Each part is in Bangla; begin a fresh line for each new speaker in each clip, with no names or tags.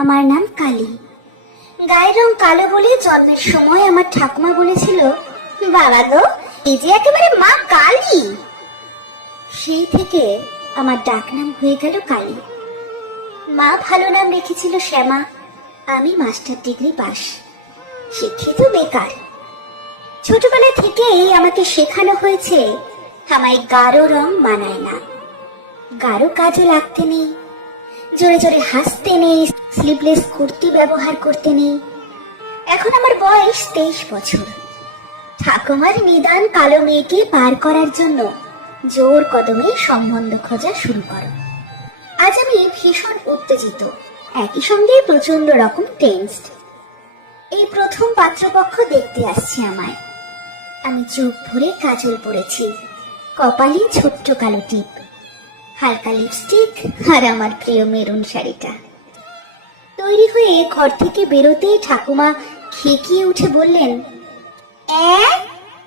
আমার নাম কালী। গায়ের রং কালো বলে জন্মের সময় আমার ঠাকুমা বলেছিল, বাবা গো এই যে একেবারে মা কালী! সেই থেকে আমার ডাক নাম হয়ে গেল কালী। মা ভালো নাম রেখেছিল শ্যামা। আমি মাস্টার ডিগ্রি পাস। শিক্ষিত বেকার। ছোটবেলা থেকেই আমাকে শেখানো হয়েছে, আমায় গাঢ় রং মানায় না। গাঢ় কাজে লাগতে নেই। জোরে জোরে হাসতে নেই স্লিভলেস কুর্তি ব্যবহার করতে নেই। এখন আমার বয়স তেইশ বছর। ঠাকুমার নিদান কালো মেয়েকে পার করার জন্য জোর কদমে সম্বন্ধ খোঁজা শুরু করো। আজ আমি ভীষণ উত্তেজিত। একই সঙ্গে প্রচণ্ড রকম টেন্সড এই প্রথম পাত্রপক্ষ দেখতে আসছে আমায়। আমি চোখ ভরে কাজল পরেছি কপালে ছোট্ট কালো টিপ। হালকা লিপস্টিক আর আমার প্রিয় মেরুন শাড়িটা। তৈরি হয়ে ঘর থেকে বেরোতে ঠাকুমা খেকিয়ে উঠে বললেন "এ,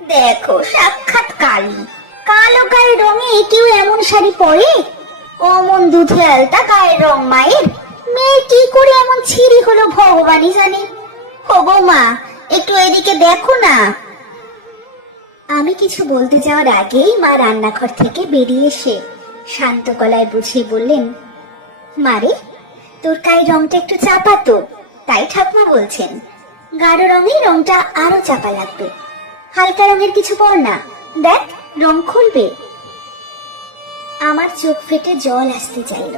দেখো সাক্ষাৎ কালী। কালো গায়ের রঙে কেউ এমন শাড়ি পরে? অমন দুধে আলতা গায়ের রং মায়ের। মেয়ে কি করে এমন ছিঁড়ি হলো ভগবানই জানে। ও বৌমা একটু এদিকে দেখো না। আমি কিছু বলতে যাওয়ার আগেই মা রান্নাঘর থেকে বেরিয়ে এসে শান্ত গলায় বুঝিয়ে বললেন, মারে, তোর গায়ে রংটা একটু চাপা তো তাই ঠাকুমা বলছেন। গাঢ় রঙে রংটা আরও চাপা লাগবে। হালকা রঙের কিছু পর না, দেখ, রং খুলবে। আমার চোখ ফেটে জল আসতে চাইল।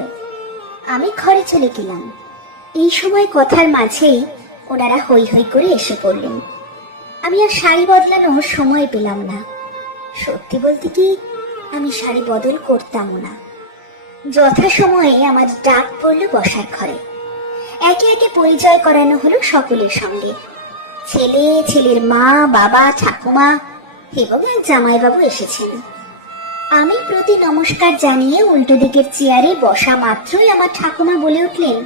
আমি ঘরে চলে গেলাম। এই সময় কথার মাঝেই ওনারা হই হই করে এসে পড়লেন। আমি আর শাড়ি বদলানোর সময় পেলাম না। সত্যি বলতে কি আমি শাড়ি বদল করতাম না। যথাসময়ে আমার ডাক পড়ল বসার ঘরে। একে একে পরিচয় করানো হলো সকলের সঙ্গে। ছেলে, ছেলের মা, বাবা, ঠাকুমা এবং এক জামাইবাবু এসেছেন। আমি প্রতি নমস্কার জানিয়ে উল্টো দিকের চেয়ারে বসা মাত্রই আমার ঠাকুমা বলে উঠলেন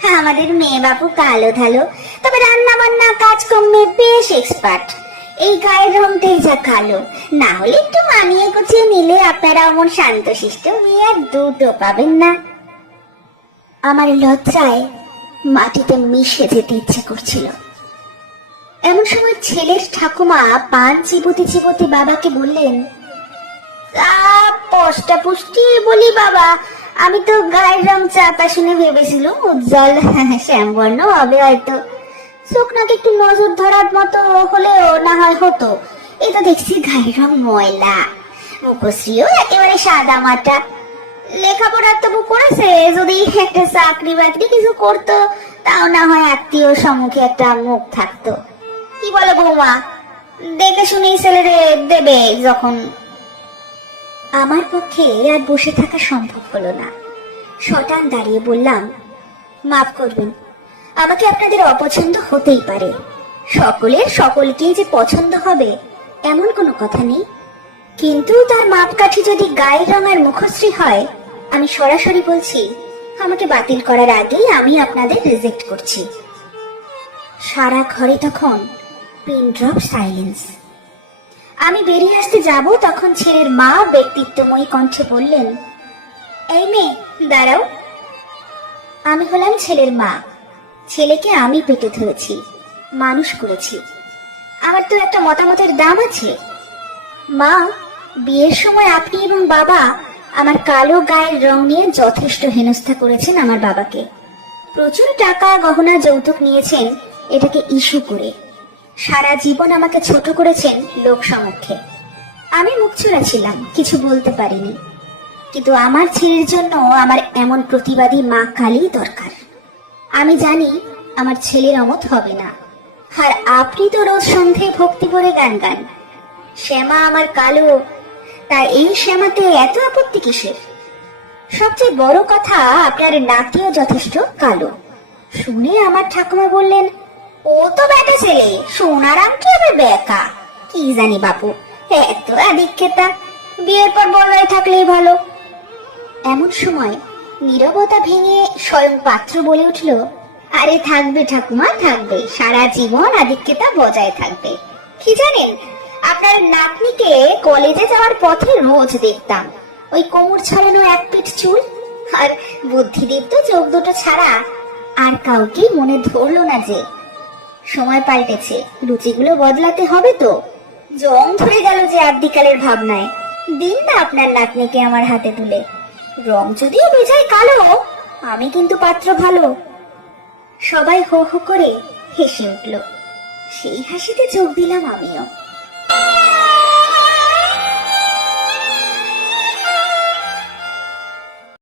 হ্যাঁ আমাদের মেয়ে বাবু কালো ধালো, তবে রান্না বান্না কাজকর্মে বেশ এক্সপার্ট এই গায়ের রংটাই যা কালো। না হলে একটু মানিয়ে গুছিয়ে নিলে আপনারা অমন শান্তশিষ্ট মেয়ে আর দুটো পাবেন না। আমার লজ্জায় মাটিতে মিশে যেতে ইচ্ছে করছিল। এমন সময় ছেলের ঠাকুমা পান চিবুতে চিবুতে বাবাকে বললেন পষ্টা পুষ্টি বলি বাবা, আমি তো গায়ের রং চাপা শুনে ভেবেছিলাম উজ্জ্বল শ্যামবর্ণ হবে হয়তো। শুকনাকে একটু নজর ধরার মতো হলেও না হয় হতো। তো দেখছি গায়ের রং ময়লা। মুখশ্রীও একেবারে সাদা মাটা। লেখাপড়া তবু করেছে, যদি একটা চাকরি বাকরি কিছু করতো, তাও না হয় আত্মীয় সম্মুখে একটা মুখ থাকতো। কি বলে বৌমা? দেখে শুনেই ছেলেরে দেবে যখন। আমার পক্ষে আর বসে থাকা সম্ভব হলো না। শটান দাঁড়িয়ে বললাম, মাফ করবেন আমাকে আপনাদের অপছন্দ হতেই পারে। সকলের সকলকেই যে পছন্দ হবে, এমন কোনো কথা নেই। কিন্তু তার মাপকাঠি যদি গায়ের রঙের মুখশ্রী হয়, আমি সরাসরি বলছি, আমাকে বাতিল করার আগেই আমি আপনাদের রিজেক্ট করছি। সারা ঘরে তখন পিন ড্রপ সাইলেন্স। আমি বেরিয়ে আসতে যাব তখন ছেলের মা ব্যক্তিত্বময়ী কণ্ঠে বললেন, এই মেয়ে, দাঁড়াও। আমি হলাম ছেলের মা। ছেলেকে আমি পেটে ধরেছি, মানুষ করেছি। আমার তো একটা মতামতের দাম আছে। মা, বিয়ের সময় আপনি এবং বাবা আমার কালো গায়ের রং নিয়ে যথেষ্ট হেনস্থা করেছেন আমার বাবাকে। প্রচুর টাকা গহনা যৌতুক নিয়েছেন, এটাকে ইস্যু করে। সারা জীবন আমাকে ছোট করেছেন লোক সমক্ষে। আমি মুখচুরা ছিলাম, কিছু বলতে পারিনি। কিন্তু আমার ছেলের জন্য আমার এমন প্রতিবাদী মা কালী দরকার। আমি জানি আমার ছেলের অমত হবে না। আর আপনি তো রোজ সন্ধে ভক্তি করে গান গান। শ্যামা আমার কালো তা এই শ্যামাতে এত আপত্তি কিসের? সবচেয়ে বড় কথা, আপনার নাতিও যথেষ্ট কালো। শুনে আমার ঠাকুমা বললেন, ও তো বেটা ছেলে, সোনারাম কি হবে বেকা? কি জানি বাপু, এত আদিক্ষেতা। বিয়ের পর বড় থাকলেই ভালো। এমন সময় নীরবতা ভেঙে স্বয়ং পাত্র বলে উঠল, আরে থাকবে ঠাকুমা, থাকবে। সারা জীবন আদিক্ষেতা বজায় থাকবে। কি জানেন, আপনার নাতনিকে কলেজে যাওয়ার পথে রোজ দেখতাম। ওই কোমর ছড়ানো এক পিঠ চুল, আর বুদ্ধিদীপ্ত চোখ দুটো ছাড়া আর কাউকে মনে ধরলো না যে। সময় পাল্টেছে, রুচিগুলো বদলাতে হবে তো। জং ধরে গেল যে আদ্যিকালের ভাবনায়। দিন না আপনার নাতনিকে আমার হাতে তুলে। রং যদিও বেজায় কালো, আমি কিন্তু পাত্র ভালো। সবাই হো হো করে হেসে উঠল। সেই হাসিতে চোখ দিলাম আমিও।